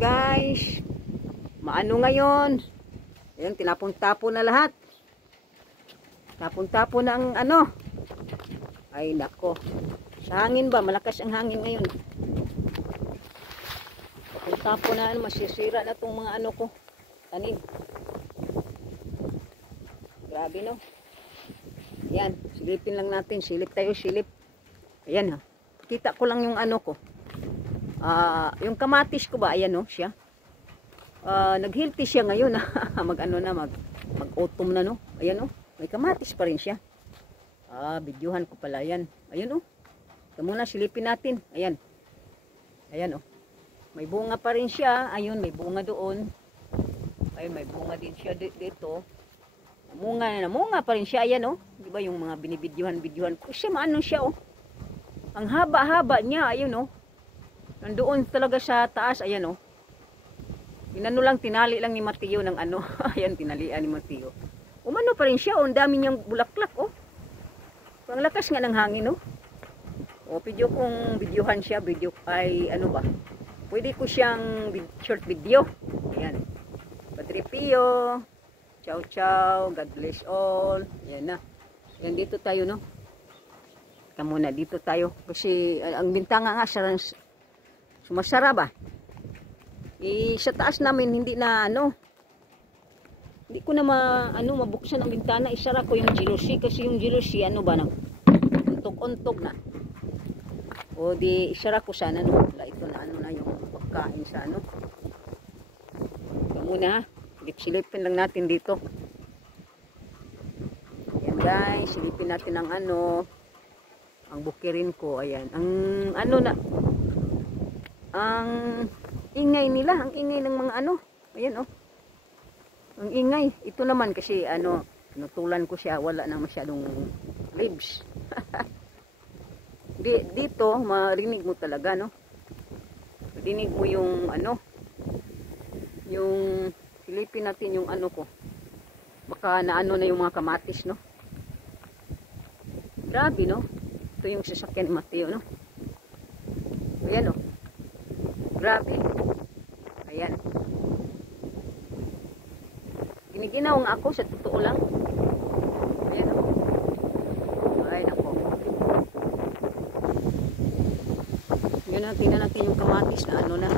guys, maano ngayon? Ayan, tinapon-tapon na lahat. Tapon-tapon na ang ano. Ay nako. Sa hangin ba? Malakas ang hangin ngayon. Tapon-tapon na, masisira na itong mga ano ko. Tanim. Grabe no. Ayan, silipin lang natin. Silip tayo, silip. Ayan ha. Kita ko lang yung ano ko. Yung kamatis ko ba, ayan no, siya. Nag-healthy siya ngayon. Mag-ano na, mag-autumn na no. Ayan no, may kamatis pa rin siya. Videohan ko pala yan. Ayan no. Ito muna, silipin natin. Ayan. Ayan oh. May bunga pa rin siya. Ayun, may bunga doon. Ayun, may bunga din siya dito. Namunga pa rin siya. Ayan oh. Di ba yung mga binibidyohan ko siya, maano siya oh. Ang haba-haba niya. Ayun oh. Nandoon talaga sa taas, ayan oh. Inano lang, tinali lang ni Mateo ng ano. Ayan, tinalian ni Mateo. Umano pa rin siya, oh. Ang dami niyang bulaklak, oh. Ang lakas nga ng hangin, oh. O, videohan siya, video ay ano ba. Pwede ko siyang short video. Ayan. Padre Pio. Ciao, ciao. God bless all. Ayan na. Ayan, dito tayo, no. Teka muna, dito tayo. Kasi, ang bintanga nga, sumasara ba? Sa taas namin hindi na ano. Hindi ko na mabuksan ang bintana. Isara ko yung jealousy kasi yung jealousy ano ba nang untog-untog na. O di isara ko sana no. Ito na ano na yung pagkain sa ano. Ito muna. Silipin lang natin dito. Ayan guys, silipin natin ang ano. Ang bukirin ko, ayan. Ang ano na ang ingay nila, ang ingay ng mga ano. Ayan oh. Ang ingay. Ito naman kasi ano, tinutulan ko siya, wala nang masyadong leaves. Dito, marinig mo talaga no. Marinig mo yung ano, yung silipin natin yung ano ko. Baka naano na yung mga kamatis no. Grabe no. Ito yung sasakyan ni Mateo no. Ayan oh. Grabe. Ayan. Giniginaw nga ako sa totoo lang. Ayan o. Ay, nako. Yun na, tingnan natin yung kamatis na ano na.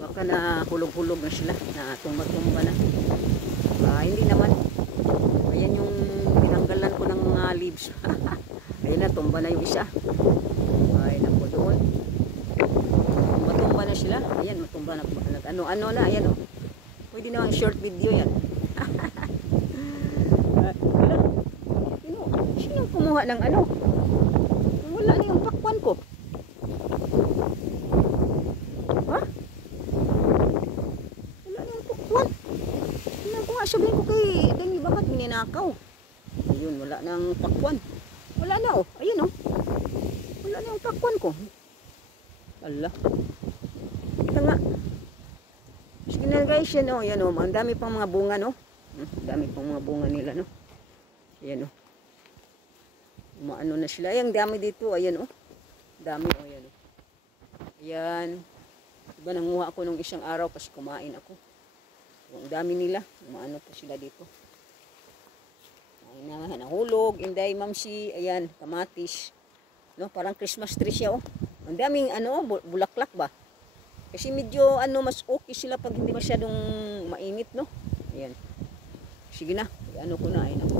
Baka na hulog-hulog na sila. Na tumba-tumba na. Hindi naman. Ayan yung tinanggalan ko ng mga leaves. Ayan na, tumba na yung isa. Ay, nako doon. Na sila. Ayan, matumba na. Ano na, ayan o. Pwede naman short video yan. Sino kumuha ng ano? Wala na yung pakwan ko. Ha? Wala na yung pakwan. Tingnan ko nga, sabihin ko kay Danny, bakit mininakaw? Ayun, wala na yung pakwan. Wala na o. Ayun o. Wala na yung pakwan ko. Allah. Ito nga. Sige na guys, yan o. Yan o. Ang dami pang mga bunga no. Ang dami pang mga bunga nila no. Yan o. Umaano na sila. Ay, ang dami dito. Ayan o. Dami o. Yan o. Ayan. Diba nanguha ako nung isang araw kasi kumain ako. Ang dami nila. Umaano pa sila dito. Ay na. Nahulog. Inday mamsi. Ayan. Kamatis. No, parang Christmas tree siya o. Ang daming ano, bulaklak ba? Kasi medyo ano, mas okay sila pag hindi masyadong mainit, no? Ayan. Sige na. Ano ko na, ayun ako.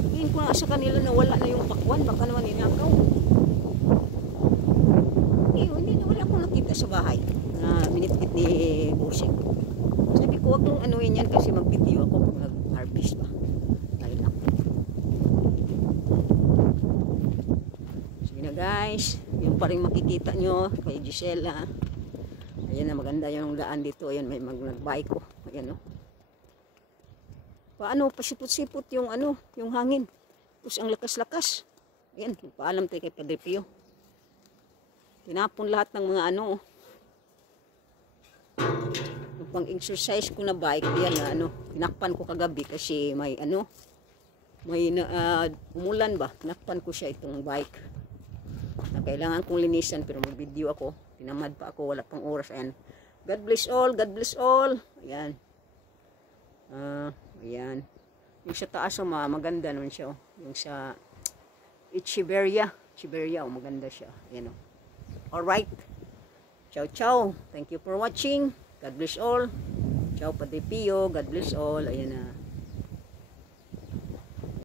Tingin ko na sa kanila na wala na yung pakwan. Baka naman ninakaw. Hindi na wala akong nakita sa bahay na binitbit ni Bosing. Sabi ko, wag mong anuin yan kasi mag-video ako pag nag-harvest pa. Ayun ako. Guys, yung pa rin makikita nyo kay Gisela. Ayan na, maganda yung daan dito. Ayan, may nagbike ko. Ayan o. Paano, pasipot-sipot yung ano, yung hangin. Tapos ang lakas-lakas. Ayan, paalam tayo kay Padre Pio. Tinapon lahat ng mga ano. Yung pang-exercise ko na bike, yan na ano, tinakpan ko kagabi kasi may ano, may umulan ba? Tinakpan ko siya itong bike. kailangan kong linisan pero mag-video ako. Tinamad pa ako, wala pang oras. Ayan. God bless all, God bless all. Ayan. Ayan. Yung sa taas, maganda naman siya. Yung sa Echeverria, maganda siya. Ayan o. Alright. Ciao, ciao. Thank you for watching. God bless all. Ciao, Padre Pio. God bless all. Ayan na.